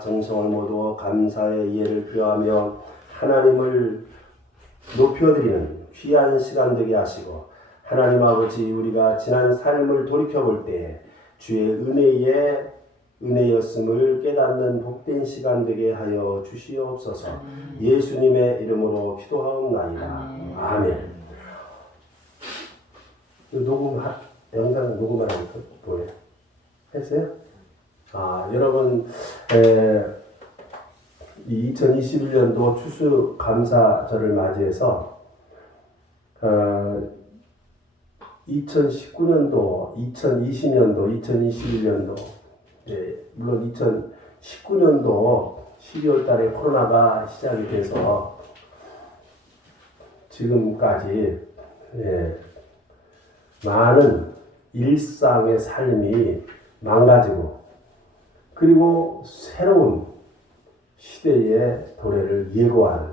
정성을 모두 감사의 예를 표하며 하나님을 높여드리는 귀한 시간 되게 하시고, 하나님 아버지, 우리가 지난 삶을 돌이켜볼 때 주의 은혜였음을 깨닫는 복된 시간 되게 하여 주시옵소서. 예수님의 이름으로 기도하옵나이다. 아멘. 영상 녹음하니까 뭐예요? 했어요? 여러분, 2021년도 추수감사절을 맞이해서 2019년도, 2020년도, 2021년도, 물론 2019년도 12월 달에 코로나가 시작이 돼서 지금까지 많은 일상의 삶이 망가지고, 그리고 새로운 시대의 도래를 예고하는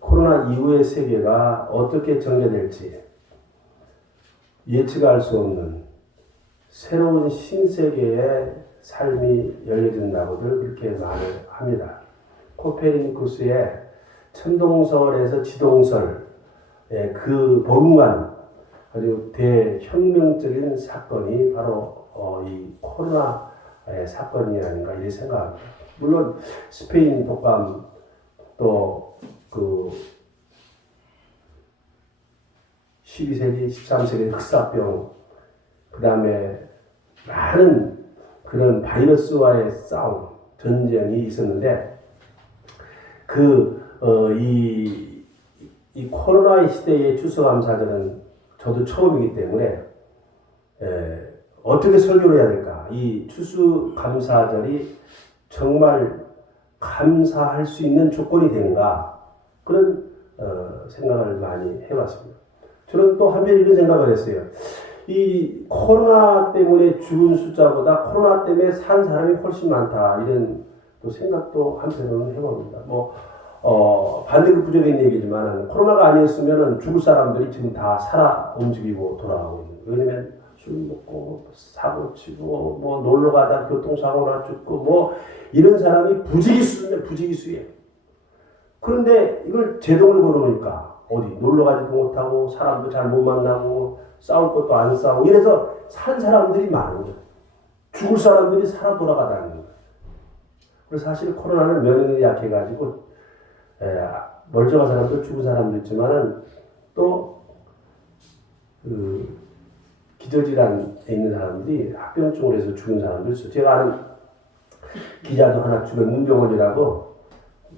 코로나 이후의 세계가 어떻게 전개될지 예측할 수 없는 새로운 신세계의 삶이 열려진다고들 그렇게 말을 합니다. 코페르니쿠스의 천동설에서 지동설의 그 버금가는 아주 대혁명적인 사건이 바로 이 코로나 사건이 아닌가 이렇게 생각합니다. 물론 스페인 독감, 또 그 12세기, 13세기 흑사병, 그 다음에 많은 그런 바이러스와의 싸움, 전쟁이 있었는데, 이 코로나의 시대의 추수감사절은 저도 처음이기 때문에 어떻게 설교를 해야 될까? 이 추수감사절이 정말 감사할 수 있는 조건이 되는가? 그런 생각을 많이 해봤습니다. 저는 또 한편 이런 생각을 했어요. 이 코로나 때문에 죽은 숫자보다 코로나 때문에 산 사람이 훨씬 많다. 이런 또 생각도 한편으로는 해봅니다. 반대급 부적인 얘기지만 코로나가 아니었으면 죽을 사람들이 지금 다 살아 움직이고 돌아가고 있는 거예요. 왜냐면 술 먹고 사고 치고 놀러 가다 교통사고나 죽고 이런 사람이 부지기수예요. 그런데 이걸 제동을 걸어놓으니까 어디 놀러 가지도 못하고 사람도 잘 못 만나고 싸울 것도 안 싸우고 이래서 산 사람들이 많은 거예요. 죽을 사람들이 살아 돌아가다는 거예요. 그래서 사실 코로나는 면역력이 약해가지고 멀쩡한 사람도 죽은 사람도 있지만은 또 기저질환에 있는 사람들이 합병증으로 해서 죽은 사람도 있어요. 제가 아는 기자도 하나 죽은 문병원이라고,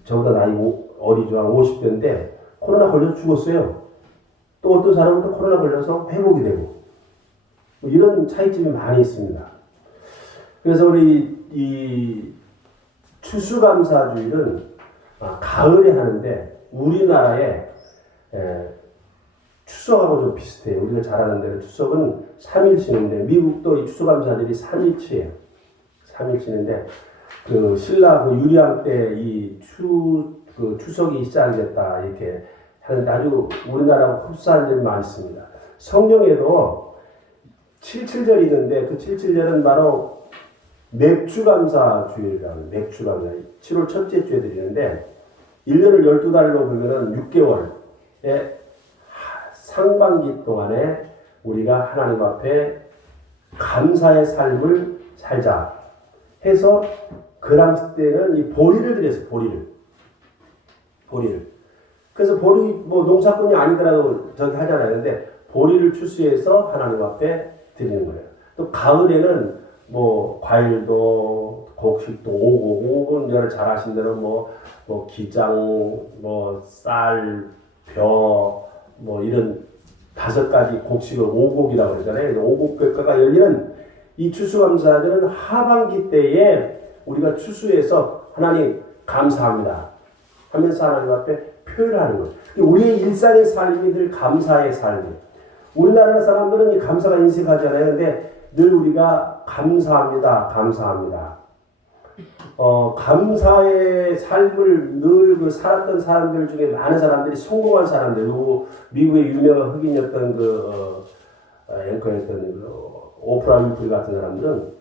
저보다 나이 어리죠. 한 50대인데 코로나 걸려서 죽었어요. 또 어떤 사람은 또 코로나 걸려서 회복이 되고, 이런 차이점이 많이 있습니다. 그래서 우리 이 추수감사주일은 가을에 하는데, 우리나라에 추석하고 좀 비슷해요. 우리가 잘 아는 대로 추석은 3일 쉬는데, 미국도 이 추수감사절이 3일치예요. 3일 쉬는데, 신라 유리왕 때 이 추석이 시작이 됐다 이렇게 하는데, 아주 우리나라하고 흡사한 점이 많습니다. 성경에도 77절이 있는데, 그 77절은 바로 맥주감사주일이라는, 맥주감사, 7월 첫째 주에 드리는데, 1년을 12달로 보면은 6개월의 상반기 동안에 우리가 하나님 앞에 감사의 삶을 살자 해서, 그 당시 때는 이 보리를 드렸어요. 보리를. 그래서 보리, 농사꾼이 아니더라도 저기 하잖아요. 근데 보리를 추수해서 하나님 앞에 드리는 거예요. 또 가을에는 과일도, 곡식도 오곡은 여러 잘 아신 대로 기장, 쌀, 벼, 이런 5가지 곡식을 오곡이라고 그러잖아요. 오곡백과가 열리는 이 추수감사절은 하반기 때에 우리가 추수해서 하나님 감사합니다 하면서 하나님 앞에 표현하는 거예요. 우리의 일상의 삶이 늘 감사의 삶이에요. 우리나라 사람들은 이 감사가 인식하잖아요. 근데 늘 우리가 감사합니다. 감사의 삶을 늘 살았던 사람들 중에 많은 사람들이, 성공한 사람들, 미국의 유명한 흑인이었던 앵커였던 오프라 윈프리 같은 사람들은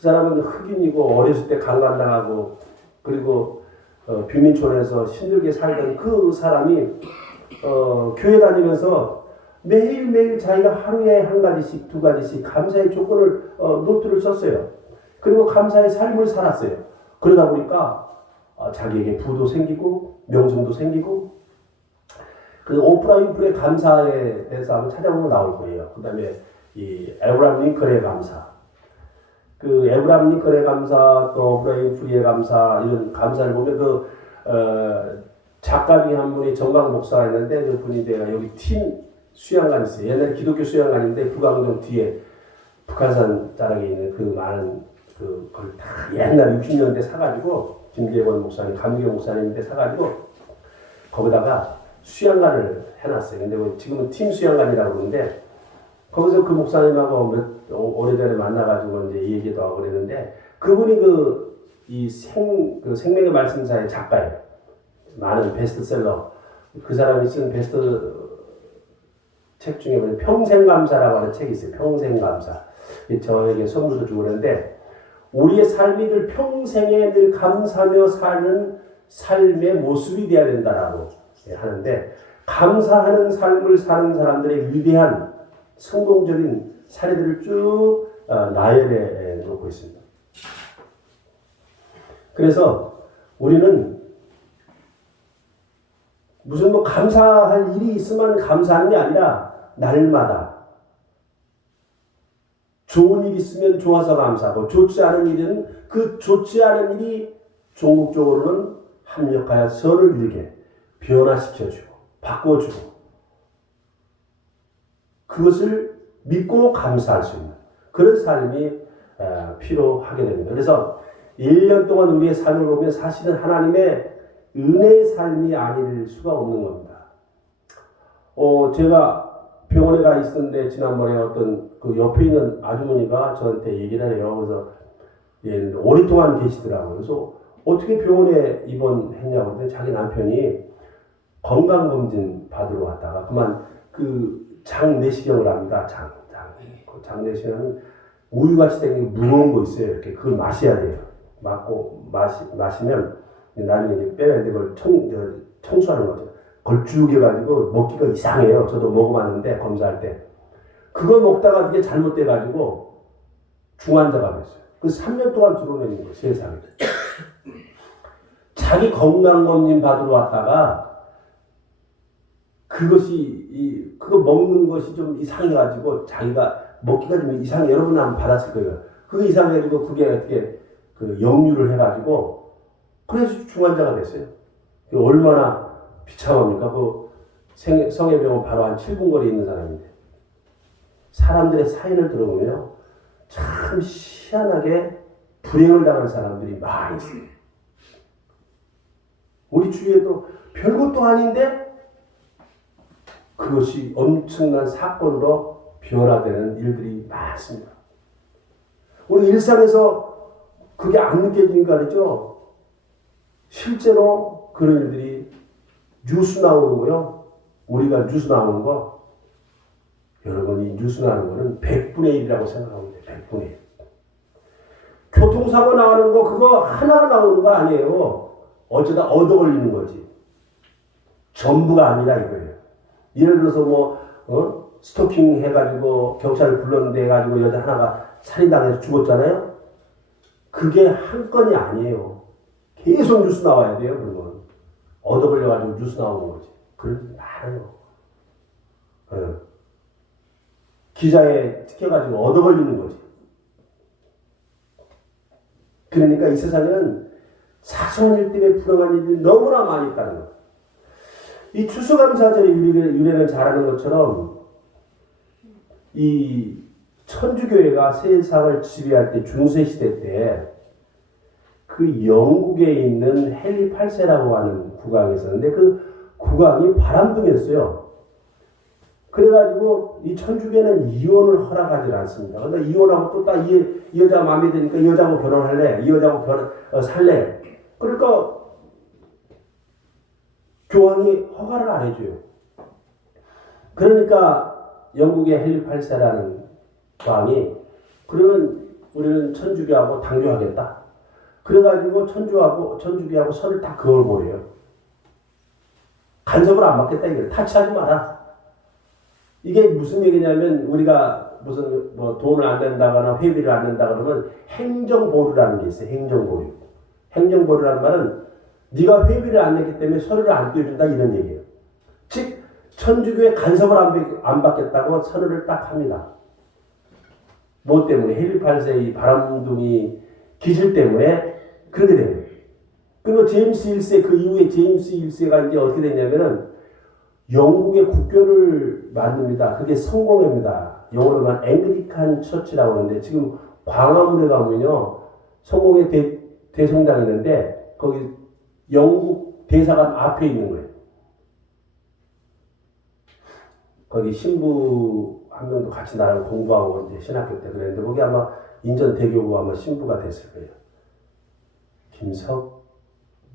그 사람은 흑인이고 어렸을 때 강간당하고 그리고 빈민촌에서 힘들게 살던 그 사람이 교회 다니면서 매일매일 자기가 하루에 한 가지씩 두 가지씩 감사의 조건을 노트를 썼어요. 그리고 감사의 삶을 살았어요. 그러다 보니까 자기에게 부도 생기고 명성도 생기고 그 오프라 윈프리의 감사에 대해서 한번 찾아보면 나올 거예요. 그 다음에 이 에브라임 링컨의 감사, 그 에브라임 링컨의 감사, 또 오프라 윈프리의 감사, 이런 감사를 보면 작가 중에 한 분이 정강 목사가 있는데 그 분이 내가 여기 팀 수양관 있어요. 옛날 기독교 수양관인데 북왕동 뒤에 북한산 자락에 있는 그 많은 그걸 다 옛날 60년대 사가지고 김계원 목사님, 감기경 목사님인데 사가지고 거기다가 수양관을 해놨어요. 근데 지금은 팀 수양관이라고 그러는데 거기서 그 목사님하고 오래전에 만나가지고 이제 얘기도 하고 그랬는데 그분이 생명의 말씀사의 작가예요. 많은 베스트셀러. 그 사람이 쓴 베스트 책 중에 평생감사라고 하는 책이 있어요. 평생감사. 저에게 선물도 주고 그랬는데 우리의 삶이 늘 평생에 늘 감사하며 사는 삶의 모습이 되어야 된다라고 하는데 감사하는 삶을 사는 사람들의 위대한 성공적인 사례들을 쭉 나열해 놓고 있습니다. 그래서 우리는 무슨 감사할 일이 있으면 감사하는 게 아니라 날마다 좋은 일이 있으면 좋아서 감사하고 좋지 않은 일은 그 좋지 않은 일이 종국적으로는 합력하여 선을 이루게 변화시켜주고 바꿔주고 그것을 믿고 감사할 수 있는 그런 삶이 필요하게 됩니다. 그래서 1년 동안 우리의 삶을 보면 사실은 하나님의 은혜의 삶이 아닐 수가 없는 겁니다. 제가 병원에 가 있었는데 지난번에 어떤 그 옆에 있는 아주머니가 저한테 얘기를 해요. 그래서 얘는 오랫동안 계시더라고요. 그래서 어떻게 병원에 입원했냐고 했더니 자기 남편이 건강검진 받으러 왔다가 그만 그 장내시경을 합니다. 장내시경은 우유같이 생긴 무거운 거 있어요. 이렇게 그걸 마셔야 돼요. 마시면 나중에 이제 빼는데 그걸 청소하는 거죠. 걸쭉해가지고 먹기가 이상해요. 저도 먹어봤는데 검사할 때 그거 먹다가 이게 잘못돼가지고 중환자가 됐어요. 그 3년 동안 들어오는 거예요. 세상에. 자기 건강검진 받으러 왔다가 그거 먹는 것이 좀 이상해가지고 자기가 먹기가 좀 이상해. 여러분 한번 받았을 거예요. 그게 이상해가지고 그게 어떻게 역류를 해가지고 그래서 중환자가 됐어요. 얼마나 비참합니까? 성해병원 바로 한 7분 거리에 있는 사람인데 사람들의 사연을 들어보면 참 희한하게 불행을 당한 사람들이 많이 있어요. 우리 주위에도 별것도 아닌데 그것이 엄청난 사건으로 변화되는 일들이 많습니다. 우리 일상에서 그게 안 느껴지니까 그렇죠? 실제로 그런 일들이 뉴스 나오는 거요. 우리가 뉴스 나오는 거 여러분 이 뉴스 나오는 거는 100분의 1이라고 생각하면 돼요. 100분의 1. 교통사고 나오는 거 그거 하나가 나오는 거 아니에요. 어쩌다 얻어 걸리는 거지. 전부가 아니라 이거예요. 예를 들어서 스토킹 해가지고 경찰을 불렀는데 해가지고 여자 하나가 살인당해서 죽었잖아요. 그게 한 건이 아니에요. 계속 뉴스 나와야 돼요. 그러면 얻어 걸려가지고 뉴스 나오는 거지. 그런 많아요. 기자에 찍혀가지고 얻어 걸리는 거지. 그러니까 이 세상에는 사소한 일 때문에 불행한 일이 너무나 많이 있다는 거. 이 추수감사절의 유래를 잘 아는 것처럼 이 천주교회가 세상을 지배할 때 중세시대 때 그 영국에 있는 헨리 8세라고 하는 국왕이 있었는데 그 국왕이 바람둥이였어요. 그래가지고 이 천주교는 이혼을 허락하지 않습니다. 근데 이혼하고 또 딱 이 여자가 마음에 드니까 이 여자하고 결혼할래? 이 여자하고 살래? 그러니까 교황이 허가를 안 해줘요. 그러니까 영국의 헨리 8세라는 왕이 그러면 우리는 천주교하고 당교하겠다. 그래가지고 천주교하고 선을 딱 그어버려요. 간섭을 안 받겠다 이거예요. 타치하지 마라. 이게 무슨 얘기냐면 우리가 무슨 뭐 돈을 안 낸다거나 회비를 안 낸다 그러면 행정보류라는 게 있어요. 행정보류. 행정보류라는 말은 네가 회비를 안 냈기 때문에 선을 안 띄워준다 이런 얘기예요. 즉 천주교의 간섭을 안 받겠다고 선언을 딱 합니다. 뭐 때문에? 헨리 8세의 바람둥이 기질 때문에 그렇게 됩니다. 그리고 제임스 1세 그 이후에 제임스 1세가 이제 어떻게 됐냐면은 영국의 국교를 만듭니다. 그게 성공회입니다. 영어로 말 앵글리칸 처치라고 하는데 지금 광화문에 가면요 성공회 대성당이 있는데 거기 영국 대사관 앞에 있는 거예요. 거기 신부 한 명도 같이 나랑 공부하고 이제 신학교 때 그랬는데 거기 아마 인전대교구 아마 신부가 됐을 거예요.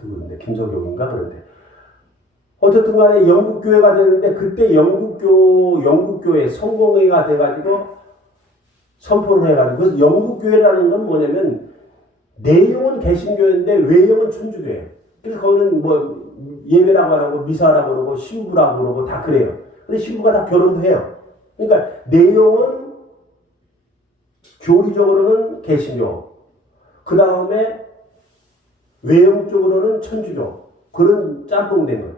누구인데 김석용인가 그런데 어쨌든 간에 영국교회가 되는데 그때 영국교회 성공회가 돼가지고 선포를 해가지고 그래서 영국교회라는 건 뭐냐면 내용은 개신교회인데 외형은 천주교회. 그래서 거기는 뭐 예배라고 하고 미사라고 그러고 신부라고 그러고 다 그래요. 근데 신부가 다 결혼도 해요. 그러니까 내용은 교리적으로는 개신교, 그 다음에 외형적으로는 천주교 그런 짬뽕된 거예요.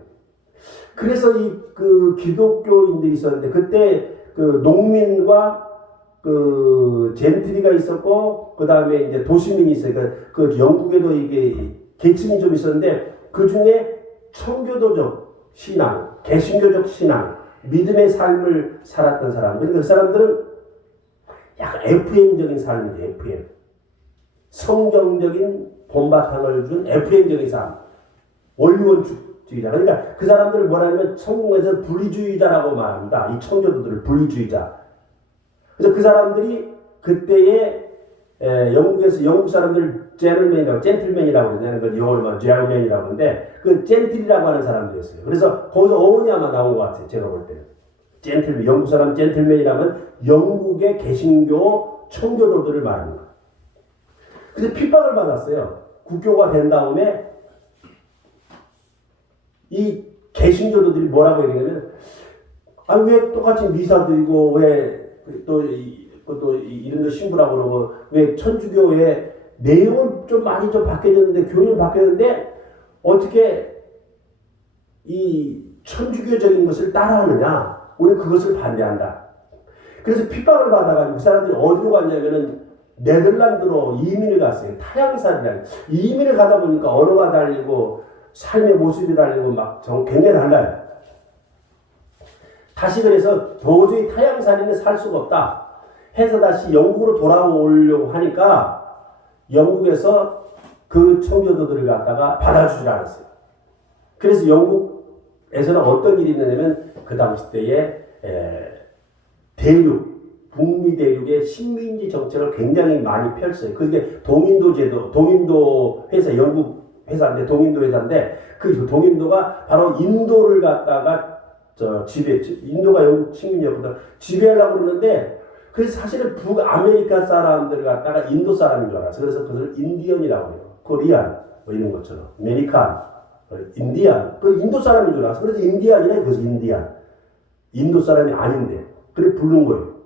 그래서 그 기독교인들이 있었는데 그때 그 농민과 그 젠트리가 있었고 그 다음에 이제 도시민이 있어요. 그 영국에도 이게 계층이 좀 있었는데 그 중에 청교도적 신앙, 개신교적 신앙, 믿음의 삶을 살았던 사람. 그러니까 그 사람들은 약간 FM적인 삶이에요. FM. 성경적인 본바탕을 준 FM적인 삶. 원리원칙주의자. 그러니까 그 사람들을 뭐라 하면 성공에서 분리주의자라고 말합니다. 이 청교도들을 분리주의자. 그래서 그 사람들이 그때의 영국에서 영국 사람들 젠틀맨이라고 그러잖아요. 그 영어로 말하면 젠틀맨이라고 하는데 그 젠틀이라고 하는 사람들이었어요. 그래서 거기서 어원이 아마 나온 것 같아요. 제가 볼 때는. 젠틀맨, 영국 사람 젠틀맨이라면 영국의 개신교 청교도들을 말하는 거예요. 그래서 핍박을 받았어요. 국교가 된 다음에 이 개신교도들이 뭐라고 얘기하냐면 왜 똑같이 미사 드리고 왜 또 이런 거 신부라고 그러고 왜 천주교의 내용은 좀 많이 좀 바뀌었는데 교리는 바뀌었는데 어떻게 이 천주교적인 것을 따라하느냐? 우리는 그것을 반대한다. 그래서 핍박을 받아가지고 그 사람들이 어디로 갔냐면은 네덜란드로 이민을 갔어요. 타향살이라는 이민을 가다 보니까 언어가 달리고 삶의 모습이 달리고 막 굉장히 달라요. 다시 그래서 도저히 타향살이는 살 수가 없다 해서 다시 영국으로 돌아오려고 하니까 영국에서 그 청교도들을 갖다가 받아주지 않았어요. 그래서 영국에서는 어떤 일이 있느냐면 그 당시 때에 북미 대륙의 식민지 정책을 굉장히 많이 펼쳐요. 그게 동인도 제도, 동인도 회사, 영국 회사인데 동인도 회사인데 그 동인도가 바로 인도를 갖다가 인도가 영국 식민지였거든. 지배하려고 그러는데 그래서 사실은 북아메리카 사람들을 갖다가 인도 사람인 줄 알았어. 그래서 그것을 인디언이라고 해요. 코리안 뭐 이런 것처럼 아메리칸, 인디안. 그 인도 사람인 줄 알았어. 그래서 인디안이래. 그래서 인디안. 인도 사람이 아닌데 그래 부른 거예요.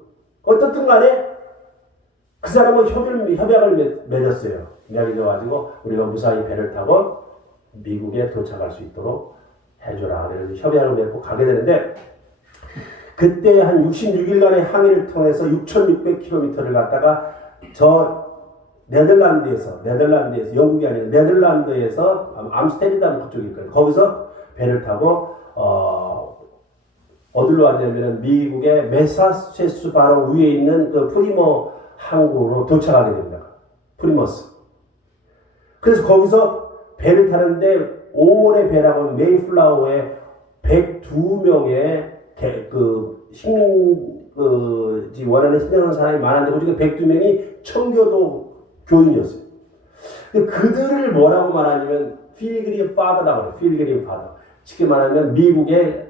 어떻든 간에 그 사람은 협약을 맺었어요. 맺어가지고 우리가 무사히 배를 타고 미국에 도착할 수 있도록 해줘라. 그래서 협약을 맺고 가게 되는데 그때 한 66일간의 항해를 통해서 6,600km를 갔다가 네덜란드에서 영국이 아니라 네덜란드에서 암스테르담 그쪽일 거예요. 거기서 배를 타고 어디로 왔냐면 미국의 매사추세츠 바로 위에 있는 그 프리머 항구로 도착하게 됩니다. 프리머스. 그래서 거기서 배를 타는데 5월의 배라고 하는 메이플라워에 102명의 식민지 원하는 신령한 사람이 많은데 그중에 102명이 청교도 교인이었어요. 그들을 뭐라고 말하냐면 필그림 파더라고 해요. 필그림 파더. 쉽게 말하면 미국의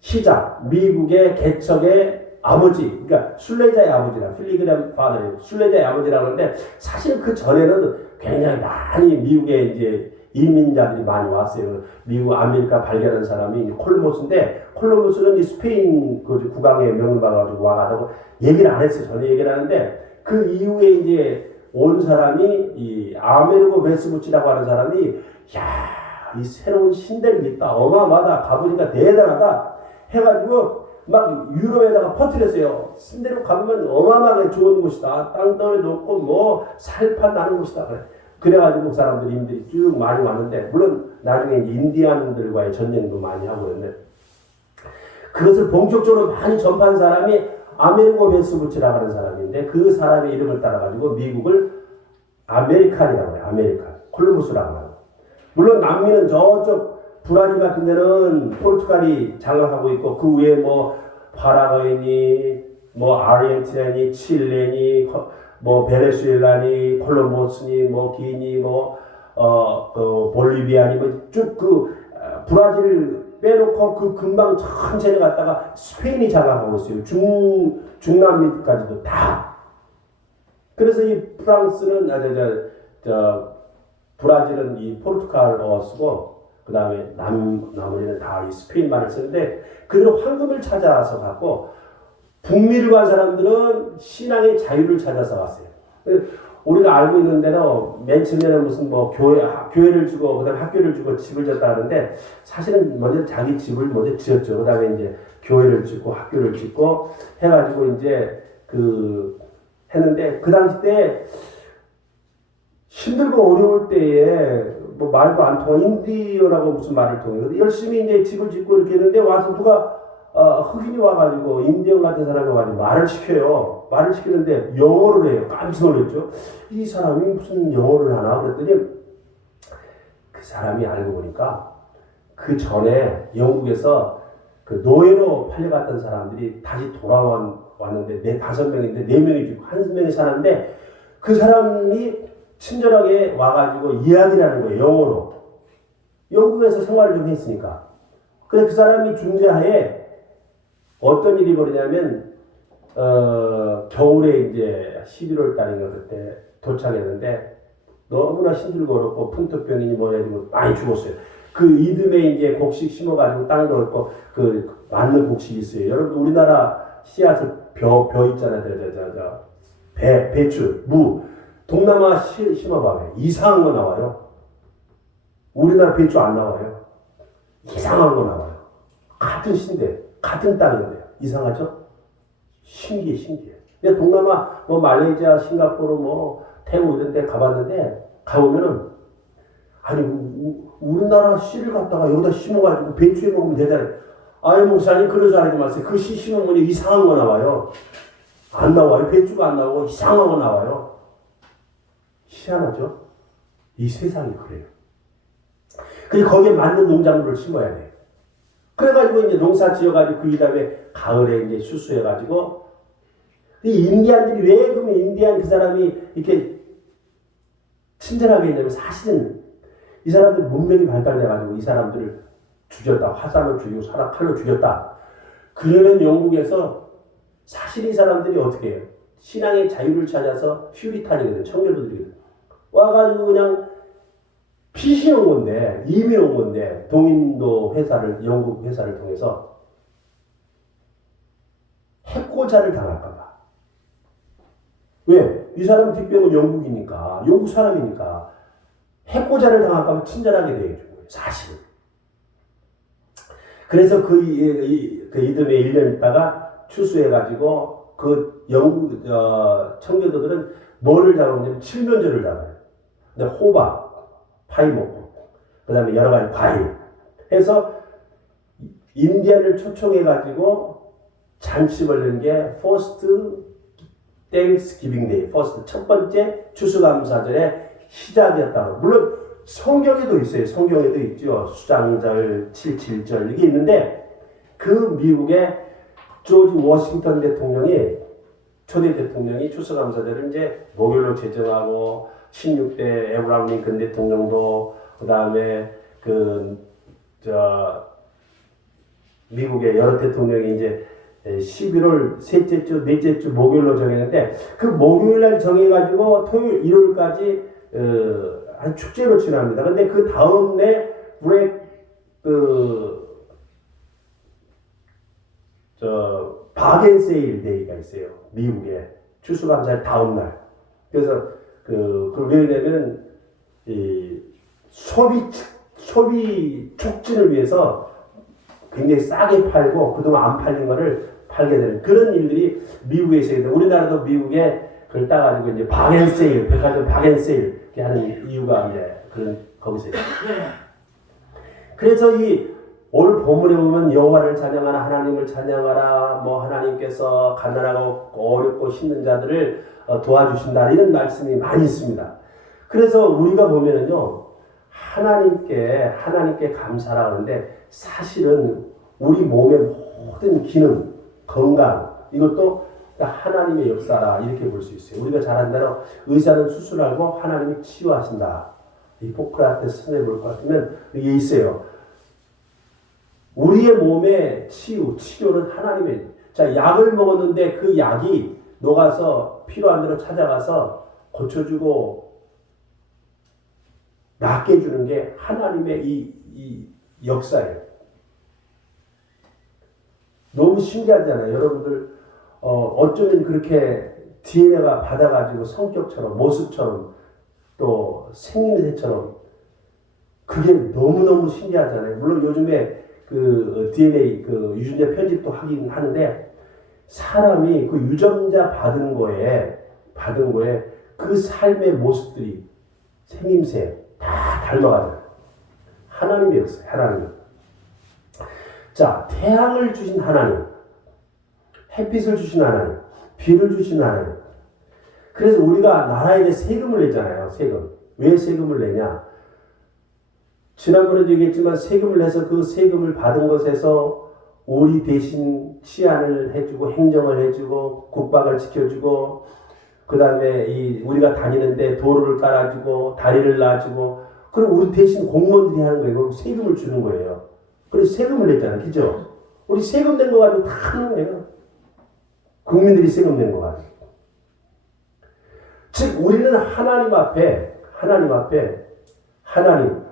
시작, 미국의 개척의 아버지, 그러니까 순례자의 아버지라, 필리그램 파더, 순례자의 아버지라고 하는데, 사실 그 전에는 굉장히 많이 미국에 이제 이민자들이 많이 왔어요. 미국 아메리카 발견한 사람이 콜럼버스인데, 콜럼버스는 이 스페인 그 국왕의 명을 받아가지고 와가지고 얘기를 안 했어요. 전혀 얘기를 하는데, 그 이후에 이제 온 사람이 이 아메리고 베스부치라고 하는 사람이, 야, 이 새로운 신대를 믿다. 어마어마하다. 가보니까 대단하다. 해가지고, 막 유럽에다가 퍼뜨렸어요. 신대로 가보면 어마어마하게 좋은 곳이다. 땅덩어리 높고 뭐 살판 나는 곳이다. 그래가지고 그 사람들이 임들이 쭉 많이 왔는데, 물론 나중에 인디안들과의 전쟁도 많이 하고 그랬는데, 그것을 본격적으로 많이 전파한 사람이 아메리고 베스부치라고 하는 사람인데, 그 사람의 이름을 따라가지고 미국을 아메리칸이라고 해요. 아메리칸. 콜럼버스라고 해요. 물론 남미는 저쪽 브라질 같은 데는 포르투갈이 장악하고 있고, 그 위에 뭐 파라과이니 뭐 아르헨티나니 칠레니 뭐 베네수엘라니 콜롬보스니 뭐 기니 그 볼리비아니 뭐 쭉 그 브라질 빼놓고 그 금방 천천히 갔다가 스페인이 장악하고 있어요. 중남미까지도 다. 그래서 이 프랑스는 브라질은 이 포르투갈어 쓰고, 그 다음에 나머지는 다 이 스페인말을 쓰는데, 그대로 황금을 찾아서 갖고, 북미를 간 사람들은 신앙의 자유를 찾아서 왔어요. 우리가 알고 있는 데는 맨 처음에는 무슨 뭐 교회를 주고, 그 다음에 학교를 주고 집을 졌다 하는데, 사실은 먼저 자기 집을 먼저 지었죠. 그 다음에 이제 교회를 짓고 학교를 짓고 해가지고 이제 했는데, 그 당시 때 힘들고 어려울 때에 뭐 말도 안 통한 인디어라고 무슨 말을 통해 열심히 이제 집을 짓고 이렇게 했는데, 와서 누가 흑인이 와가지고 인디언 같은 사람이 와가지고 말을 시켜요. 말을 시키는데 영어를 해요. 깜짝 놀랐죠. 이 사람이 무슨 영어를 하나 그랬더니, 그 사람이 알고 보니까 그 전에 영국에서 그 노예로 팔려갔던 사람들이 다시 돌아왔는데 5명인데 4명이 죽고 1명이 사는데, 그 사람이 친절하게 와가지고 이야기를 하는 거예요. 영어로. 영국에서 생활을 좀 했으니까. 그래서 그 사람이 중재하에 어떤 일이 벌어지냐면, 겨울에 이제 11월 달인가 그때 도착했는데, 너무나 힘들고 어렵고 풍토병이니 뭐야 많이 죽었어요. 그 이듬해 이제 곡식 심어가지고 땅도 없고 그 맞는 곡식이 있어요. 여러분 우리나라 씨앗을 벼 있잖아요. 배추, 무. 동남아 심어봐요. 이상한 거 나와요. 우리나라 배추 안 나와요. 이상한 거 나와요. 같은 신데, 같은 땅인데. 이상하죠? 신기해. 근데 동남아, 뭐 말레이시아, 싱가포르, 뭐 태국 이런 데 가봤는데, 가보면은, 아니, 우리나라 씨를 갖다가 여기다 심어가지고 배추에 먹으면 되잖아요. 아유, 목사님, 그러지 않지 마세요. 그 씨 심으면 이상한 거 나와요. 안 나와요. 배추가 안 나오고 이상한 거 나와요. 희한하죠? 이 세상이 그래요. 그래서 거기에 맞는 농작물을 심어야 돼요. 그래가지고 이제 농사 지어가지고 그 다음에 가을에 이제 수수해가지고, 이 인디안들이 왜 그러면 인디안 그 사람이 이렇게 친절하게 했냐면, 사실은 이 사람들 문명이 발달돼가지고 이 사람들을 죽였다. 화살로 죽이고 칼로 죽였다. 그러면 영국에서 사실 이 사람들이 어떻게 해요? 신앙의 자유를 찾아서 퓨리탄이거든. 청교도들이거든. 와가지고 그냥 피신 온 건데, 이민 온 건데, 동인도 회사를, 영국 회사를 통해서 해코자를 당할까봐. 왜? 이 사람 뒷병은 영국이니까, 영국 사람이니까, 해코자를 당할까봐 친절하게 대해준 거예요. 사실. 그래서 이듬해 1년 있다가 추수해가지고, 그 영국, 청교도들은 뭐를 잡으냐면 칠면조를 잡아요. 근데 호박, 파이 먹고, 그 다음에 여러 가지 과일 해서 인디안을 초청해가지고 잔치 벌리는 게 First Thanksgiving Day, First 첫 번째 추수감사절의 시작이었다고. 물론 성경에도 있어요. 성경에도 있죠. 수장절, 77절 이게 있는데, 그 미국의 조지 워싱턴 대통령이 초대 대통령이 추수감사절을 이제 목요일로 제정하고, 16대 에브라함 링컨 대통령도, 그 다음에 미국의 여러 대통령이 이제 11월 셋째 주, 넷째 주 목요일로 정했는데 그 목요일 날 정해가지고 토요일, 일요일까지 한 축제로 지납니다. 근데 그 다음 날 바겐세일 데이가 있어요. 미국에 추수감사절 다음 날. 그래서 왜 그러냐면 이 소비 촉진을 위해서 굉장히 싸게 팔고 그동안 안 팔린 거를 팔게 되는 그런 일들이 미국에 있어요. 우리나라도 미국에 그걸 따가지고 이제 바겐세일, 백화점 바겐세일 이렇게 하는 이유가 이제 그런 거기서 있어요. 그래서 올 본문에 보면 여호와를 찬양하라, 하나님을 찬양하라, 뭐 하나님께서 가난하고 어렵고 힘든 자들을 도와주신다 이런 말씀이 많이 있습니다. 그래서 우리가 보면은요 하나님께 감사라 하는데 사실은 우리 몸의 모든 기능, 건강 이것도 하나님의 역사라 이렇게 볼 수 있어요. 우리가 잘 아는 대로 의사는 수술하고 하나님이 치유하신다. 히포크라테스 선에 볼 것 같으면 이게 있어요. 우리의 몸의 치료는 하나님의. 자, 약을 먹었는데 그 약이 녹아서 필요한 대로 찾아가서 고쳐주고 낫게 해주는 게 하나님의 이 역사예요. 너무 신기하잖아요. 여러분들 어쩌면 그렇게 DNA가 받아가지고 성격처럼 모습처럼 또 생김새처럼 그게 너무너무 신기하잖아요. 물론 요즘에 그 DNA 그 유전자 편집도 하긴 하는데 사람이 그 유전자 받은 거에 그 삶의 모습들이 생김새 다 닮아가잖아요. 하나님의 역사예요. 하나님. 자, 태양을 주신 하나님, 햇빛을 주신 하나님, 비를 주신 하나님. 그래서 우리가 나라에 세금을 내잖아요. 세금. 왜 세금을 내냐? 지난번에도 얘기했지만 세금을 내서 그 세금을 받은 것에서 우리 대신 치안을 해주고 행정을 해주고 국방을 지켜주고 그 다음에 우리가 다니는데 도로를 깔아주고 다리를 놔주고 그럼 우리 대신 공무원들이 하는 거예요. 세금을 주는 거예요. 그래서 세금을 냈잖아요. 그죠? 우리 세금 낸 거 가지고 다 하는 거예요. 국민들이 세금 낸 거 가지고. 즉 우리는 하나님 앞에 하나님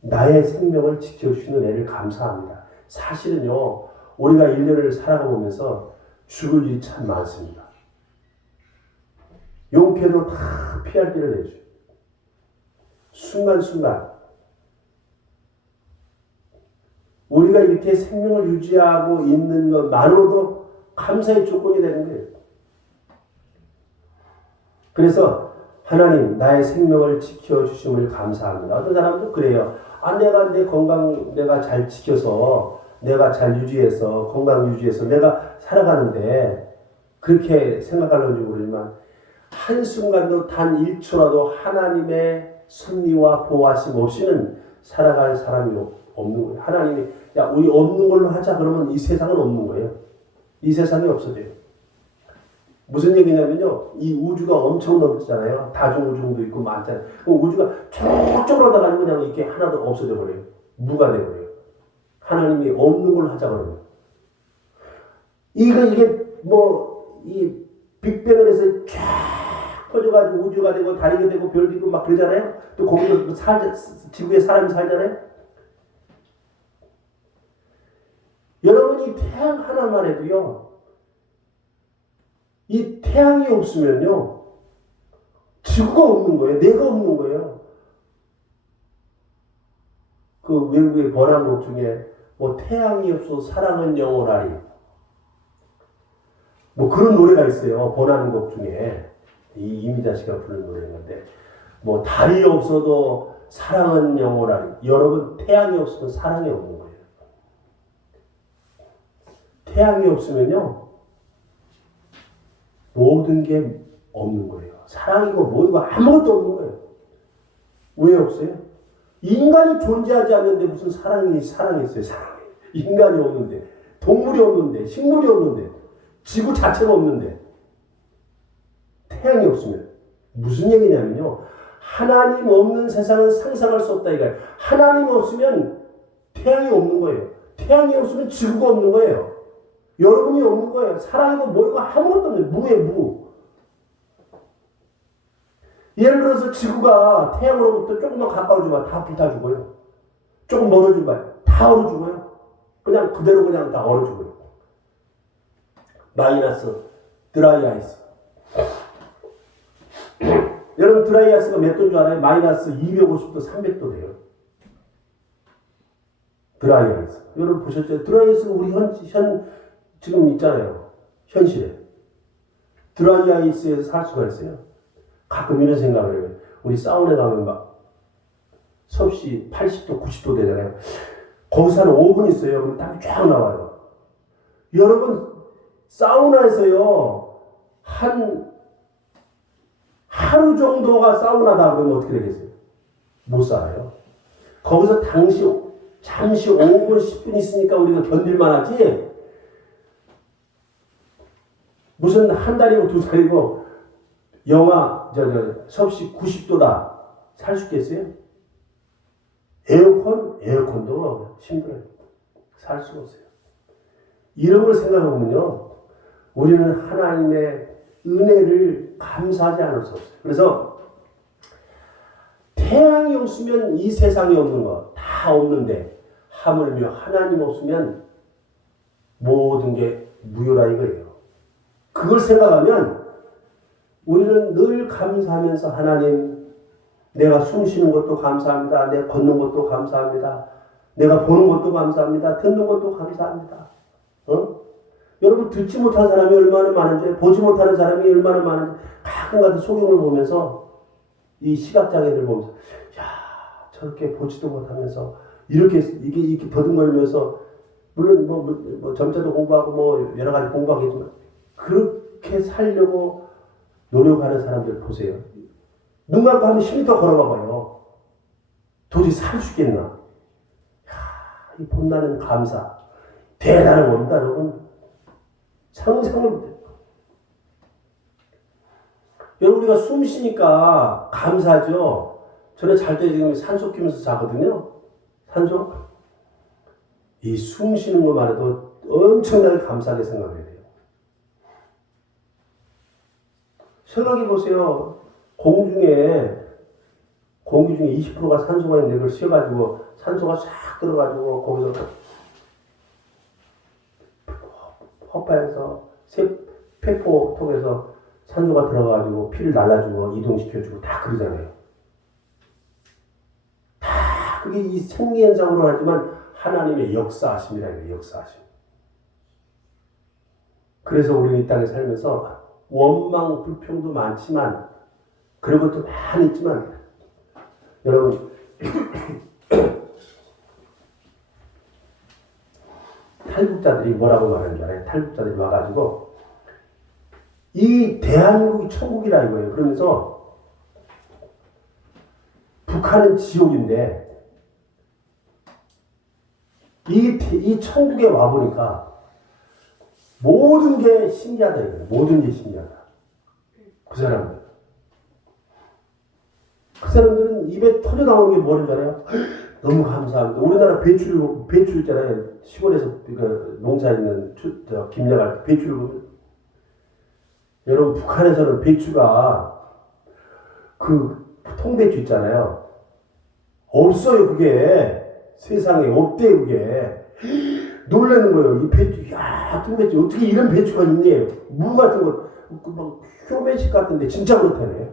나의 생명을 지켜주시는 애를 감사합니다. 사실은요 우리가 1년을 살아가보면서 죽을 일이 참 많습니다. 용케도 다 피할 길을 내줘요. 순간순간 우리가 이렇게 생명을 유지하고 있는 것만으로도 감사의 조건이 되는 거예요. 그래서 하나님 나의 생명을 지켜주심을 감사합니다. 어떤 사람도 그래요. 내가 내 건강 내가 잘 지켜서 내가 잘 유지해서 건강 유지해서 내가 살아가는데 그렇게 생각하는지 모르지만 한순간도 단 1초라도 하나님의 섭리와 보호하심 없이는 살아갈 사람이 없는 거예요. 하나님이 우리 없는 걸로 하자 그러면 이 세상은 없는 거예요. 이 세상이 없어져요. 무슨 얘기냐면요. 이 우주가 엄청 넓잖아요. 다중우주도 있고 많잖아요. 그럼 우주가 저쪽으로 나가면 그냥 이렇게 하나도 없어져 버려요. 무가 돼버려요. 하나님이 없는 걸로 하자 그러면. 이게 이 빅뱅을 해서 쫙 퍼져가지고 우주가 되고 다리가 되고 별도 있고 막 그러잖아요. 또 거기서 지구에 사람이 살잖아요. 여러분이 태양 하나만 해도요. 이 태양이 없으면요. 지구가 없는 거예요. 내가 없는 거예요. 그 외국의 번안곡 중에 태양이 없어 사랑은 영원하리. 그런 노래가 있어요. 번안곡 중에. 이미자 씨가 부르는 노래인데 달이 없어도 사랑은 영원하리. 여러분 태양이 없으면 사랑이 없는 거예요. 태양이 없으면요. 모든 게 없는 거예요. 사랑이고 뭐이고 아무것도 없는 거예요. 왜 없어요? 인간이 존재하지 않는데 무슨 사랑이 있어요. 사랑이. 인간이 없는데 동물이 없는데 식물이 없는데 지구 자체가 없는데 태양이 없으면 무슨 얘기냐면요. 하나님 없는 세상은 상상할 수 없다 이거예요. 하나님 없으면 태양이 없는 거예요. 태양이 없으면 지구가 없는 거예요. 여러분이 없는 거예요. 사랑이고 뭐이고 아무것도 없는 무예요. 무. 예를 들어서 지구가 태양으로부터 조금만 가까워지면 다 불타 죽어요. 조금 멀어지면 다 얼어 죽어요. 그냥 그대로 그냥 다 얼어 죽어요. 마이너스 드라이 아이스. 여러분 드라이 아이스가 몇 도인 줄 알아요? 마이너스 250도, 300도 돼요. 드라이 아이스. 여러분 보셨죠? 드라이 아이스가 우리 지금 있잖아요. 현실에. 드라이 아이스에서 살 수가 있어요. 가끔 이런 생각을 해요. 우리 사우나에 가면 막 섭씨 80도, 90도 되잖아요. 거기서 한 5분 있어요. 그럼 땀이 쫙 나와요. 여러분 사우나에서요. 한 하루 정도가 사우나다 그러면 어떻게 되겠어요? 못 살아요. 거기서 잠시 5분, 10분 있으니까 우리가 견딜만 하지. 무슨 한 달이고 두 달이고 영하 섭씨 90도다 살 수 있겠어요? 에어컨도 힘들어요. 살 수가 없어요. 이런 걸 생각해보면요. 우리는 하나님의 은혜를 감사하지 않을 수 없어요. 그래서 태양이 없으면 이 세상에 없는 거 다 없는데 하물며 하나님 없으면 모든 게 무효라 이거예요. 그걸 생각하면 우리는 늘 감사하면서 하나님 내가 숨 쉬는 것도 감사합니다. 내가 걷는 것도 감사합니다. 내가 보는 것도 감사합니다. 듣는 것도 감사합니다. 여러분 듣지 못한 사람이 얼마나 많은지 보지 못하는 사람이 얼마나 많은지 가끔가다 소경을 보면서 이 시각장애들 보면서 야 저렇게 보지도 못하면서 이렇게 버둥거리면서 물론 뭐 점자도 공부하고 뭐 여러 가지 공부하겠지만 그렇게 살려고 노력하는 사람들 보세요. 눈 감고 한 10m 걸어봐봐요. 도저히 살 수 있겠나? 이 본나는 감사 대단한 겁니다, 여러분. 상상을 못해요. 여러분 우리가 숨 쉬니까 감사하죠. 저는 잘 때 지금 산소 끼면서 자거든요. 산소. 이 숨 쉬는 것만 해도 엄청나게 감사하게 생각해야 돼요. 생각해 보세요. 공기 중에 20%가 산소가 있는데 그걸 쉬어가지고 산소가 싹 들어가지고 거기서 허파에서 폐포 통해서 산소가 들어가가지고 피를 날라주고 이동시켜주고 다 그러잖아요. 다 그게 이 생리현상으로 하지만 하나님의 역사하심이라 해요. 역사하심. 그래서 우리는 이 땅에 살면서 원망 불평도 많지만 그런 것도 많이 있지만 여러분 탈북자들이 뭐라고 말하는 줄 알아요? 탈북자들이 와가지고 이 대한민국이 천국이라 이거예요. 그러면서 북한은 지옥인데 이 천국에 와보니까 모든 게 신기하다 이거예요. 모든 게 신기하다. 그 사람들은 입에 터져 나오는 게 뭐는 줄 알아요? 너무 감사합니다. 우리나라 배추 있잖아요. 시골에서 농사 있는 김야갈 배추를 보면 여러분 북한에서는 배추가 그 통배추 있잖아요. 없어요 그게. 세상에 없대요 그게. 놀라는 거예요. 이 배추, 야 통배추 어떻게 이런 배추가 있니? 무 같은 거 막 효매식 같은데 진짜 그렇다네.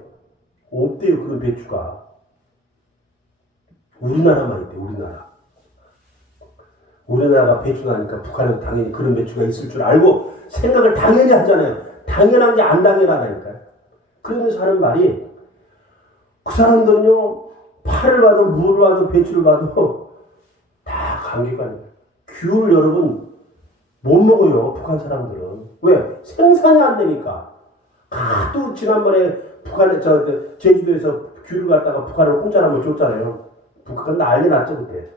없대요 그런 배추가. 우리나라만 있대. 우리나라가 배추 나니까 북한에도 당연히 그런 배추가 있을 줄 알고 생각을 당연히 하잖아요. 당연한 게 안 당연하다니까요. 그러면서 하는 말이 그 사람들은요 파를 봐도 무를 봐도 배추를 봐도 다 감기가 아니에요. 귤 여러분 못 먹어요. 북한 사람들은. 왜? 생산이 안 되니까. 또 지난번에 북한에 제주도에서 귤을 갖다가 북한을 공짜로 한번 줬잖아요. 북한 난리 났죠 그때.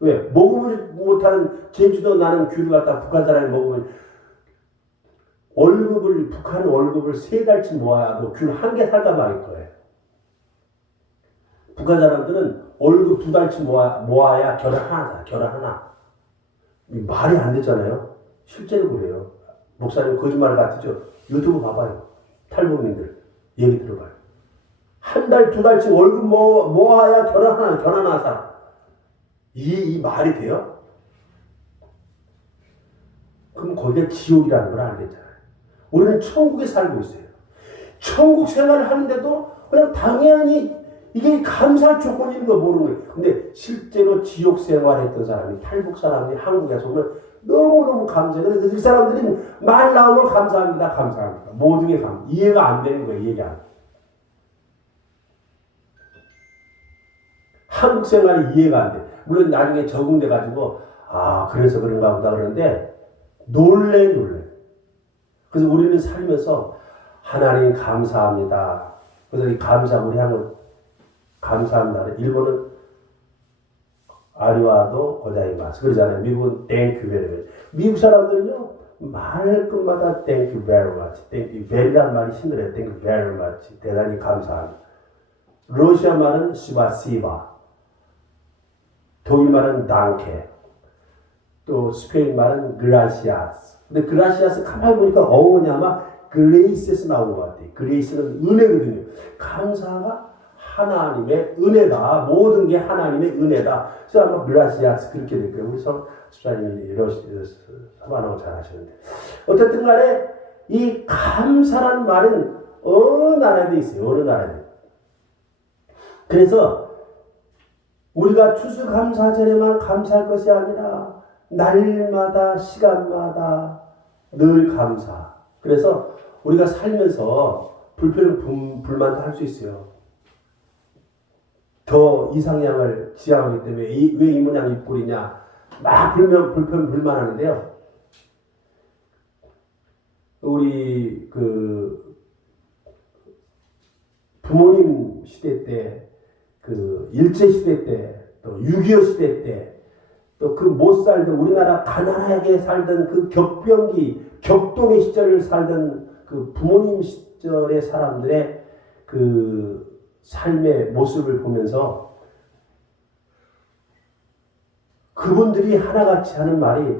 왜? 먹어보지 못하는 제주도 나는 귤을 갖다가 북한 사람이 먹으면 북한 월급을 3달치 모아도 귤 한 개 살까 말일 거예요. 북한 사람들은 월급 2달치 모아야 결혼 하나. 말이 안 되잖아요. 실제로 그래요. 목사님 거짓말 같으죠? 유튜브 봐봐요. 탈북민들 얘기 들어봐요. 한 달, 두 달씩 월급 모아야 결혼하나 살아. 이 말이 돼요? 그럼 거기가 지옥이라는 걸 알겠잖아요. 우리는 천국에 살고 있어요. 천국 생활을 하는데도 그냥 당연히 이게 감사할 조건인 거 모르는 거예요. 근데 실제로 지옥 생활했던 사람이, 탈북 사람이 한국에서 오면 너무너무 감사해요. 그래서 이 사람들이 말 나오면 감사합니다. 감사합니다. 모든 게 이해가 안 되는 거예요. 이해가 안 돼요. 한국 생활이 이해가 안 돼. 물론 나중에 적응돼가지고 그래서 그런가 보다 그러는데 놀래. 그래서 우리는 살면서 하나님 감사합니다. 그래서 이 감사 우리 한국 감사합니다. 일본은 아리와도 고자이마스 그러잖아요. 미국은 thank you very much. 미국 사람들은요 말끝마다 thank you very much. thank you very란 말이 힘들어요. thank you very much. 대단히 감사합니다. 러시아 말은 스바시바. 독일 말은 danke. 또 스페인 말은 gracias. 근데 gracias 가만히 보니까 어머냐마 그레이스에서 나온 것 같아요. 그레이스는 은혜거든요. 감사가 하나님의 은혜다. 모든 게 하나님의 은혜다. 그래서 아마 그라시아스 그렇게 될 거예요. 우리 수사님이 서반하고 잘 하셨는데. 어쨌든 간에 이 감사란 말은 어느 나라에도 있어요. 어느 나라에도. 그래서 우리가 추수감사절에만 감사할 것이 아니라 날마다 시간마다 늘 감사. 그래서 우리가 살면서 불만도 할 수 있어요. 더 이상향을 지향하기 때문에 왜 이 모양 이 꼴이냐 막 불만하는데요. 우리 그 부모님 시대 때, 그 일제 시대 때, 또 6.25 시대 때, 또 그 못 살던 우리나라 가난하게 살던 그 격동의 시절을 살던 그 부모님 시절의 사람들의 그 삶의 모습을 보면서 그분들이 하나같이 하는 말이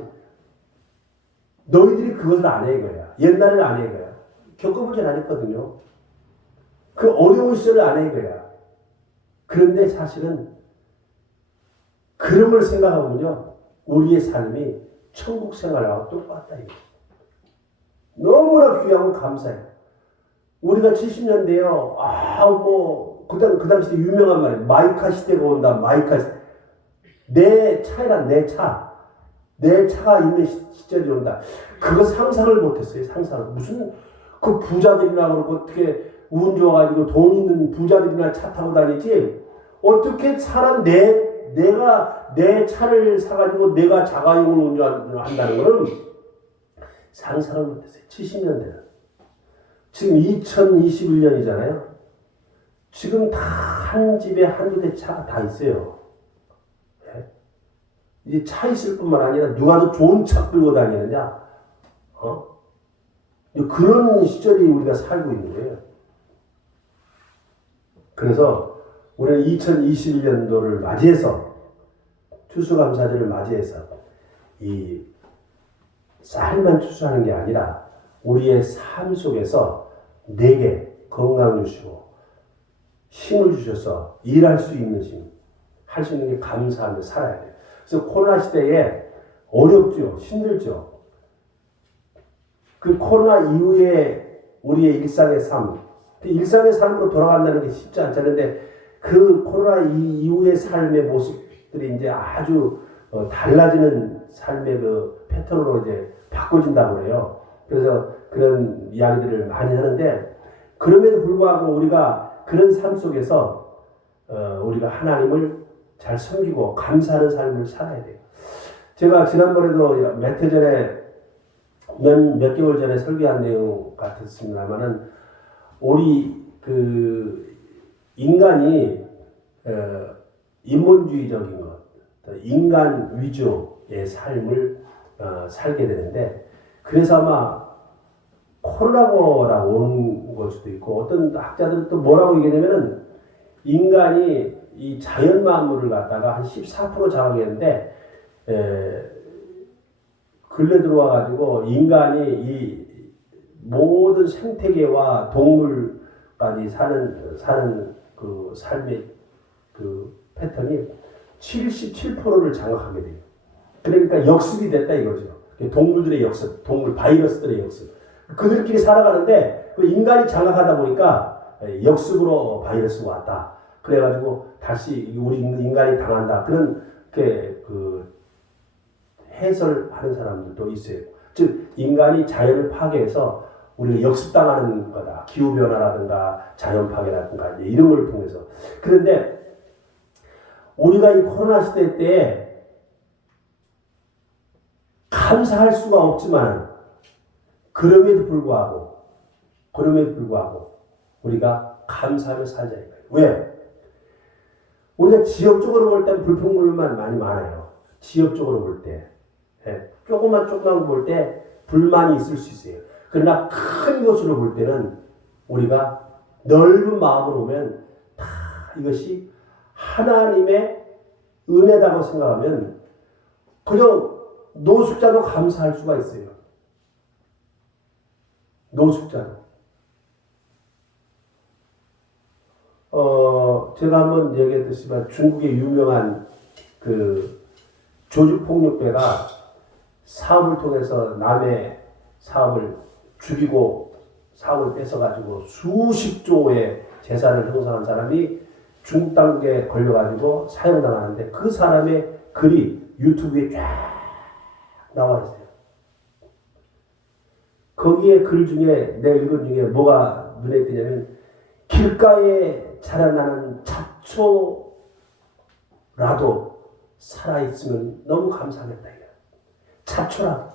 너희들이 그것을 안 해 이거야. 옛날을 안 해 이거야. 겪어보진 않았거든요. 그 어려운 시절을 안 해 이거야. 그런데 사실은 그런 걸 생각하면요. 우리의 삶이 천국 생활하고 똑같다. 너무나 귀하고 감사해요. 우리가 70년대요. 그 당시 유명한 말이에요. 마이카 시대가 온다. 마이카 시대. 내 차가 있는 시절이 온다. 그거 상상을 못했어요. 상상을. 무슨 그 부자들이나 그러고 어떻게 운 좋아가지고 돈 있는 부자들이나 차 타고 다니지. 어떻게 내가 내 차를 사가지고 내가 자가용을 운전한다는 거는 상상을 못했어요. 70년대는. 지금 2021년이잖아요. 지금 다 한 집에 한두 대 차가 다 있어요. 네? 이제 차 있을 뿐만 아니라 누가 더 좋은 차 끌고 다니느냐. 그런 시절이 우리가 살고 있는 거예요. 그래서 우리는 2021년도를 맞이해서 추수감사절을 맞이해서 이 쌀만 추수하는 게 아니라 우리의 삶 속에서 내게 건강 주시고 힘을 주셔서 일할 수 있는 힘, 할 수 있는 게 감사하며 살아야 돼요. 그래서 코로나 시대에 어렵죠. 힘들죠. 그 코로나 이후에 우리의 일상의 삶, 일상의 삶으로 돌아간다는 게 쉽지 않잖아요. 그 코로나 이후의 삶의 모습들이 이제 아주 달라지는 삶의 그 패턴으로 이제 바꿔진다고 그래요. 그래서 그런 이야기들을 많이 하는데, 그럼에도 불구하고 우리가 그런 삶 속에서 우리가 하나님을 잘 섬기고 감사하는 삶을 살아야 돼요. 제가 지난번에도 몇 개월 전에 설교한 내용 같았습니다만은, 우리 그 인간이 인본주의적인 것, 인간 위주의 삶을 살게 되는데, 그래서 아마 코로나가 오는 걸 수도 있고, 어떤 학자들은 또 뭐라고 얘기하냐면은 인간이 이 자연 만물을 갖다가 한 14% 장악했는데, 근래 들어와가지고 인간이 이 모든 생태계와 동물까지 사는 그 삶의 그 패턴이 77%를 장악하게 돼요. 그러니까 역습이 됐다 이거죠. 동물들의 역습, 동물 바이러스들의 역습. 그들끼리 살아가는데 그 인간이 장악하다 보니까 역습으로 바이러스가 왔다. 그래가지고 다시 우리 인간이 당한다. 그런 그 해설하는 사람들도 있어요. 즉 인간이 자연을 파괴해서 우리가 역습당하는 거다. 기후변화라든가 자연파괴라든가 이제 이런 걸 통해서. 그런데 우리가 이 코로나 시대 때 감사할 수가 없지만 그럼에도 불구하고 우리가 감사하며 살자 이거예요. 왜? 우리가 지역적으로 볼 때 불평불만 많이 많아요. 지역적으로 볼 때. 조금만 볼 때 불만이 있을 수 있어요. 그러나 큰 것으로 볼 때는 우리가 넓은 마음으로 보면 다 이것이 하나님의 은혜라고 생각하면 그냥 노숙자도 감사할 수가 있어요. 노숙자도. 제가 한번 얘기했듯이만 중국의 유명한 그 조직폭력배가 사업을 통해서 남의 사업을 죽이고 사업을 뺏어가지고 수십조의 재산을 형성한 사람이 중국 당국에 걸려가지고 사형당하는데 그 사람의 글이 유튜브에 쫙 나와 있어요. 거기에 글 중에 내 읽은 중에 뭐가 눈에 띄냐면 길가에 자라나는 잡초라도 살아있으면 너무 감사하겠다. 잡초라도.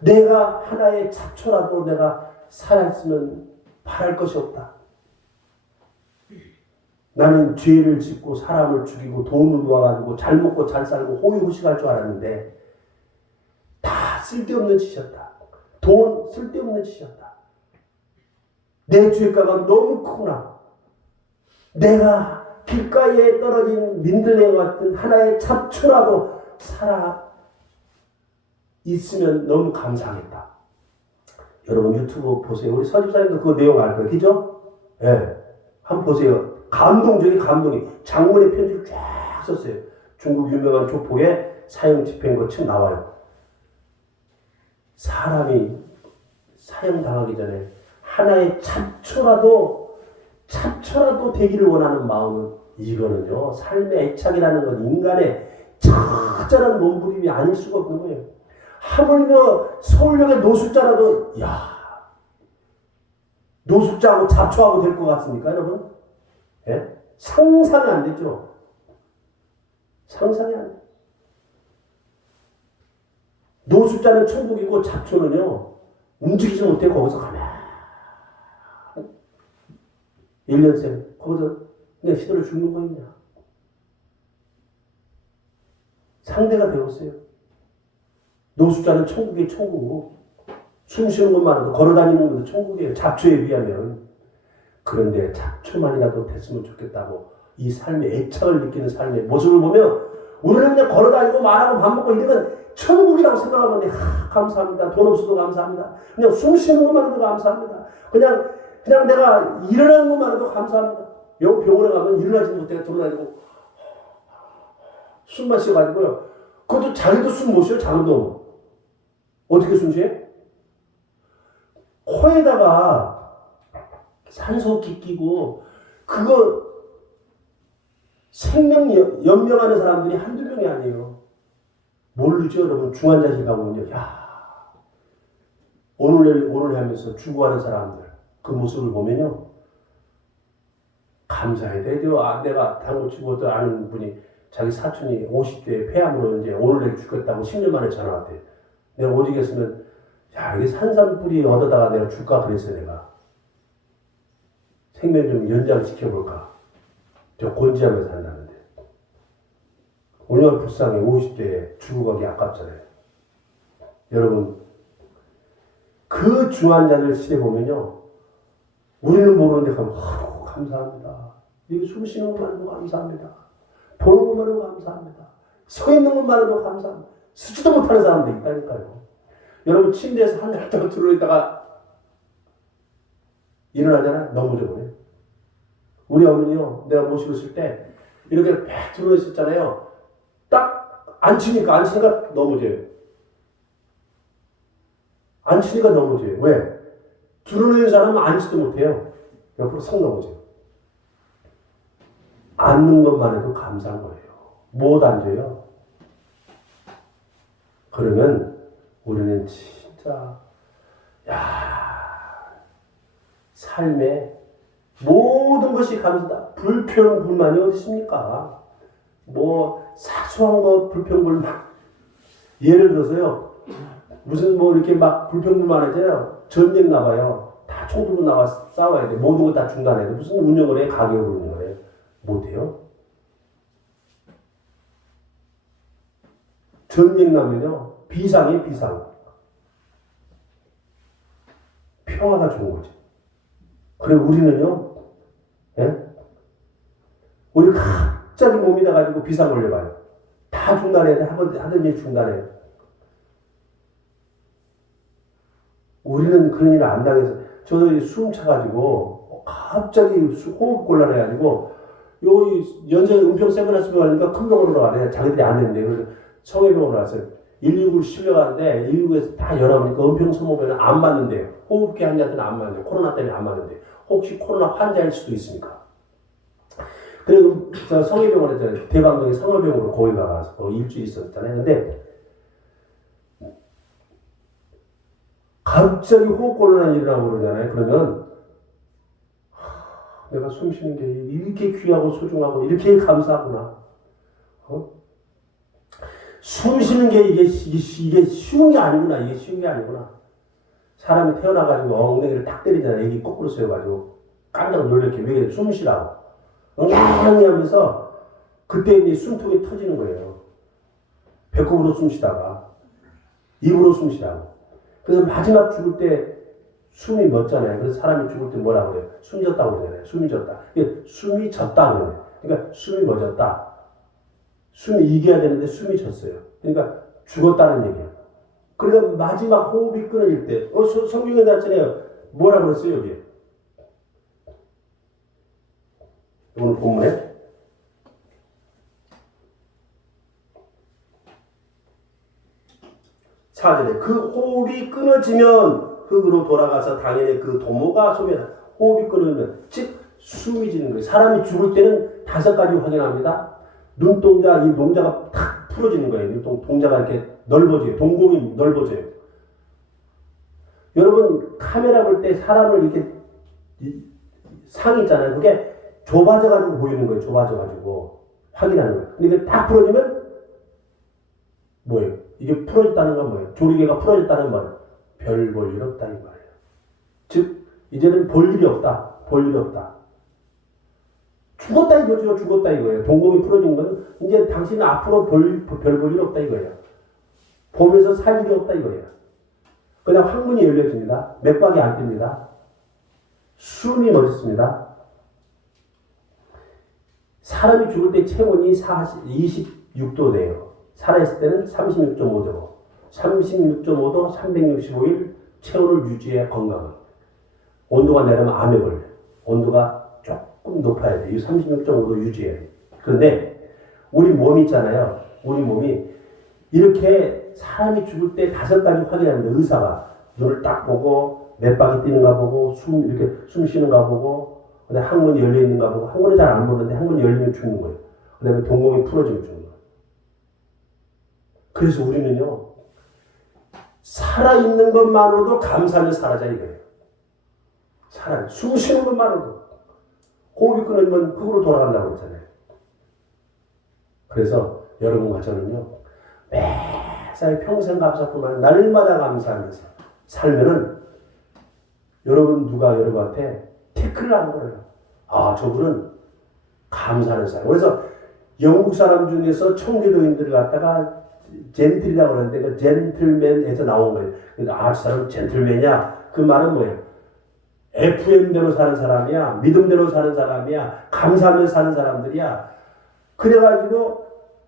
내가 하나의 잡초라도 내가 살아있으면 바랄 것이 없다. 나는 죄를 짓고 사람을 죽이고 돈을 모아가지고 잘 먹고 잘 살고 호의호식할 줄 알았는데 다 쓸데없는 짓이었다. 돈 쓸데없는 짓이었다. 내 죄가가 너무 크구나. 내가 길가에 떨어진 민들레와 같은 하나의 잡초라도 살아 있으면 너무 감사하겠다. 여러분 유튜브 보세요. 우리 서집사님도 그 내용 알 거예요. 그죠? 예. 네. 한번 보세요. 감동적인 감동이. 장문의 편지를 쫙 썼어요. 중국 유명한 조폭의 사형 집행인 것처럼 나와요. 사람이 사형당하기 전에 하나의 잡초라도 되기를 원하는 마음은 이거는요. 삶의 애착이라는 건 인간의 처절한 몸부림이 아닐 수가 없는 거예요. 하물며 서울역의 노숙자라도 노숙자하고 잡초하고 될 것 같습니까 여러분? 예? 상상이 안 되죠. 상상이 안 돼요. 노숙자는 천국이고 잡초는요 움직이지 못해 거기서 가면 1년생 거기서 그냥 시들어 죽는 거였냐. 상대가 되었어요. 노숙자는 천국의 천국이고 숨 쉬는 것만으로도 걸어다니는 것도 천국이에요. 잡초에 비하면. 그런데 잡초만이라도 됐으면 좋겠다고 이 삶의 애착을 느끼는 삶의 모습을 보면 우리는 그냥 걸어다니고 말하고 밥 먹고 이러면 천국이라고 생각하면 감사합니다. 돈 없어도 감사합니다. 그냥 숨 쉬는 것만으로도 감사합니다. 그냥 내가 일어나는 것만으로도 감사합니다. 여기 병원에 가면 일어나지 못해 돌아다니고 숨만 쉬어가지고요. 그것도 자기도 숨 못 쉬어. 자기도. 어떻게 숨 쉬어? 코에다가 산소호흡기 끼고 그거 생명 연명하는 사람들이 한두 명이 아니에요. 모르죠 여러분. 중환자실 가보면요. 오늘 하면서 죽어가는 사람들 그 모습을 보면요. 감사해야 돼요. 내가 당구 치고도 아는 분이 자기 사촌이 50대에 폐암으로 이제 오늘 내일 죽겠다고 10년 만에 전화 왔대요. 내가 오직했으면 이게 산삼뿌리 얻어다가 내가 줄까 그랬어요. 내가 생명 좀 연장시켜볼까. 저 곤지암에서 산다는데 얼마나 불쌍해. 50대에 죽어가기 아깝잖아요. 여러분 그 중환자들 시대 보면요 우리는 모르는데 가면 감사합니다. 여기 숨 쉬는 것만으로도 감사합니다. 보는 것만으로도 감사합니다. 서 있는 것만으로도 감사합니다. 쓰지도 못하는 사람도 있다니까요. 여러분 침대에서 한 달 동안 들어있다가 일어나잖아. 넘어져 버려요. 우리 어머니요. 내가 모시고 있을 때 이렇게 팍 들어있었잖아요. 딱 앉히니까 넘어져요. 앉히니까 넘어져요. 왜? 들어있는 사람은 앉지도 못해요. 옆으로 성 넘어져요. 앉는 것만 해도 감사한 거예요. 못 앉아요. 그러면 우리는 진짜 삶에 모든 것이 감사다. 불평 불만이 어디 있습니까? 뭐 사소한 거 불평 불만. 예를 들어서요. 무슨 뭐 이렇게 막 불평 불만하잖아요. 전쟁 나봐요. 다 총 들고 나와 싸워야 돼. 모든 거 다 중단해야 돼. 무슨 운영을 해? 가게를 운영을 해. 못해요. 전쟁 나면요. 비상이 비상. 평화가 좋은 거지. 그래 우리는요. 예? 우리 갑자기 몸이 나가지고 비상 걸려봐요. 다 중단해야 돼. 하던 일 중단해요. 우리는 그런 일을 안 당해서 저도 숨 차가지고 갑자기 호흡 곤란해가지고 요 연세 은평 세브란스병 가니까 큰 병원으로 가네. 자기들이 안 했는데 그래서 성해병원으로 왔어요. 119를 실려가는데 119에서 다 열어보니까 은평 성모병은 안 맞는데요. 호흡기 환자들은 안 맞는데요. 코로나 때문에 안 맞는데 혹시 코로나 환자일 수도 있으니까. 그리고 저 성해병원에 대방동에 성해병원으로 거기 가서 일주일 있었잖아요. 근데 갑자기 호흡곤란이 일어나고 그러잖아요. 그러면 내가 숨 쉬는 게 이렇게 귀하고 소중하고 이렇게 감사하구나. 숨 쉬는 게 이게 쉬운 게 아니구나. 이게 쉬운 게 아니구나. 사람이 태어나가지고 엉덩이를 딱 때리잖아요. 애기 거꾸로 세워가지고 깜짝 놀랄게 왜 숨 쉬라고. 엉엉이 하면서 그때 이제 숨통이 터지는 거예요. 배꼽으로 숨 쉬다가 입으로 숨 쉬라고. 그래서 마지막 죽을 때 숨이 멎잖아요. 그래서 사람이 죽을 때 뭐라고 그래요? 숨이 졌다고 그러잖아요. 숨이 졌다. 숨이 졌다 그래요. 그러니까 숨이 멎었다. 숨이 이겨야 되는데 숨이 졌어요. 그러니까 죽었다는 얘기예요. 그러니까 마지막 호흡이 끊어질 때, 성경에 나왔잖아요. 뭐라고 그랬어요, 여기? 오늘 본문에. 4절에 그 호흡이 끊어지면 흙으로 돌아가서 당연히 그 도모가 소멸한다. 호흡이 끊어지면, 즉 숨이 지는 거예요. 사람이 죽을 때는 5가지 확인합니다. 눈동자, 이 동자가 탁 풀어지는 거예요. 동자가 이렇게 넓어져요. 동공이 넓어져요. 여러분 카메라 볼 때 사람을 이렇게 상이 있잖아요. 그게 좁아져가지고 보이는 거예요. 좁아져가지고 확인하는 거예요. 근데 이게 딱 풀어지면 뭐예요? 이게 풀어졌다는 건 뭐예요? 조리개가 풀어졌다는 말은 별 볼 일 없다 이 말이에요. 즉 이제는 볼 일이 없다. 볼 일이 없다. 죽었다 이거죠. 죽었다 이거예요. 동공이 풀어진 건 이제 당신은 앞으로 별 볼 일 없다 이거예요. 보면서 살 일이 없다 이거예요. 그냥 항문이 열려집니다. 맥박이 안 뜹니다. 숨이 멎습니다. 사람이 죽을 때 체온이 26도 돼요. 살아있을 때는 36.5도. 36.5도 365일 체온을 유지해야 건강해요. 온도가 내려면 암에 걸려요. 온도가 조금 높아야 돼요. 36.5도 유지해야 돼요. 그런데 우리 몸이 있잖아요. 우리 몸이 이렇게 사람이 죽을 때 5가지 확인합니다. 의사가 눈을 딱 보고 맥박이 뛰는가 보고 이렇게 숨 쉬는가 보고 그다음에 항문이 열려 있는가 보고 항문은 잘 안 보는데 항문이 열리면 죽는 거예요. 그다음에 동공이 풀어지면 죽는 거예요. 그래서 우리는요 살아있는 것만으로도 감사하며 살아자 이거예요. 숨 쉬는 것만으로도 호흡이 끊어지면 흙으로 돌아간다고 그랬잖아요. 그래서 여러분과 저는요 매사에 평생 감사뿐만 아니라 날마다 감사하면서 살면은 여러분 누가 여러분한테 태클을 하는 거예요. 아 저분은 감사하는 사람. 그래서 영국 사람 중에서 청교도인들을 갖다가 젠틀이라고 하는데 그 젠틀맨에서 나온 거예요. 아 저 사람은 젠틀맨이야. 그 말은 뭐예요? FM대로 사는 사람이야. 믿음대로 사는 사람이야. 감사하며 사는 사람들이야. 그래가지고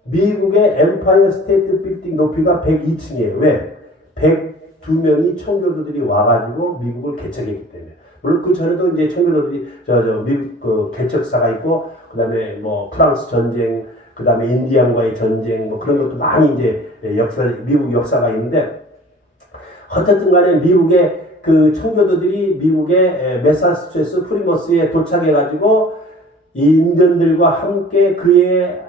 미국의 엠파이어 스테이트 빌딩 높이가 102층이에요. 왜? 102명이 청교도들이 와가지고 미국을 개척했기 때문에. 물론 그 전에도 이제 청교도들이 미국 그 개척사가 있고, 그 다음에 뭐 프랑스 전쟁, 그 다음에 인디안과의 전쟁, 뭐 그런 것도 많이 이제 미국 역사가 있는데, 어쨌든 간에 미국의 그 청교도들이 미국의 매사추세츠 프리머스에 도착해가지고 인전들과 함께 그의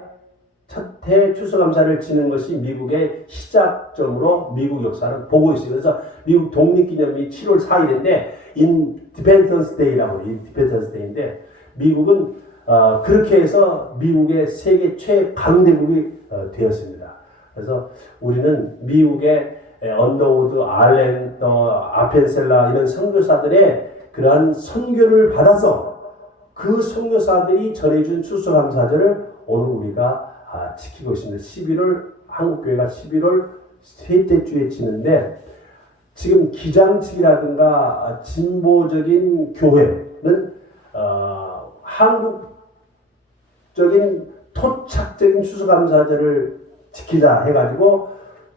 첫 해 추수감사를 치는 것이 미국의 시작점으로 미국 역사를 보고 있어요. 그래서 미국 독립기념일이 7월 4일인데 인디펜던스 데이라고 인디펜던스 데이인데 미국은 그렇게 해서 미국의 세계 최강대국이 되었습니다. 그래서 우리는 미국의 언더우드, 알렌, 아펜셀라 이런 선교사들의 그러한 선교를 받아서 그 선교사들이 전해준 추수감사절을 오늘 우리가 지키고 있습니다. 11월 한국교회가 11월 셋째 주에 치는데 지금 기장측이라든가 진보적인 교회는 한국적인 토착적인 추수감사절을 지키자 해가지고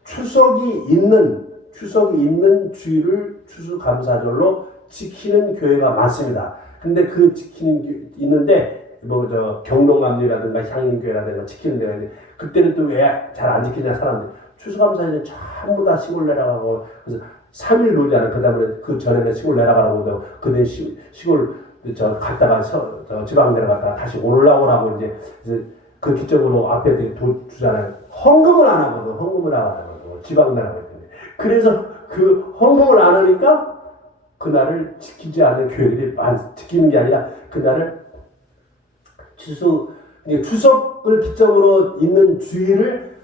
추석이 있는 주일을 추수감사절로 지키는 교회가 많습니다. 근데 그 있는데 경동감리라든가 향림교회라든가 지키는 데가 있는데 그때는 또 왜 잘 안 지키냐 사람들 추수감사절에 전부 다 시골 내려가고 그래서 3일 놀잖아. 그 다음에 그 전에는 시골 내려가라고 그때 시골 갔다가 지방 내려갔다가 다시 올라오라고 이제 그 기적으로 앞에 돈 주잖아요. 헌금을 안 하거든. 헌금을 안 하거든. 지방 내려가기 때문에. 그래서 그 헌금을 안 하니까 그날을 지키지 않는 교회들이 지키는 게 아니라 그날을 추석을 기점으로 있는 주일을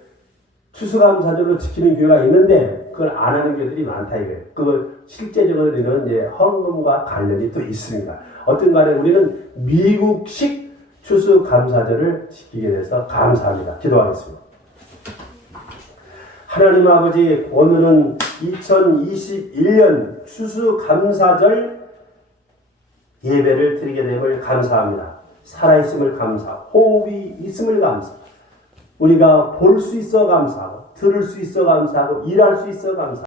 추수감사절로 지키는 교회가 있는데 그걸 안 하는 교회들이 많다 이거예요. 그걸 실제적으로는 이제 헌금과 관련이 또 있습니다. 어떤 간에 우리는 미국식 추수감사절을 지키게 돼서 감사합니다. 기도하겠습니다. 하나님 아버지, 오늘은 2021년 추수감사절 예배를 드리게 됨을 감사합니다. 살아있음을 감사하고 호흡이 있음을 감사하고 우리가 볼 수 있어 감사하고 들을 수 있어 감사하고 일할 수 있어 감사하고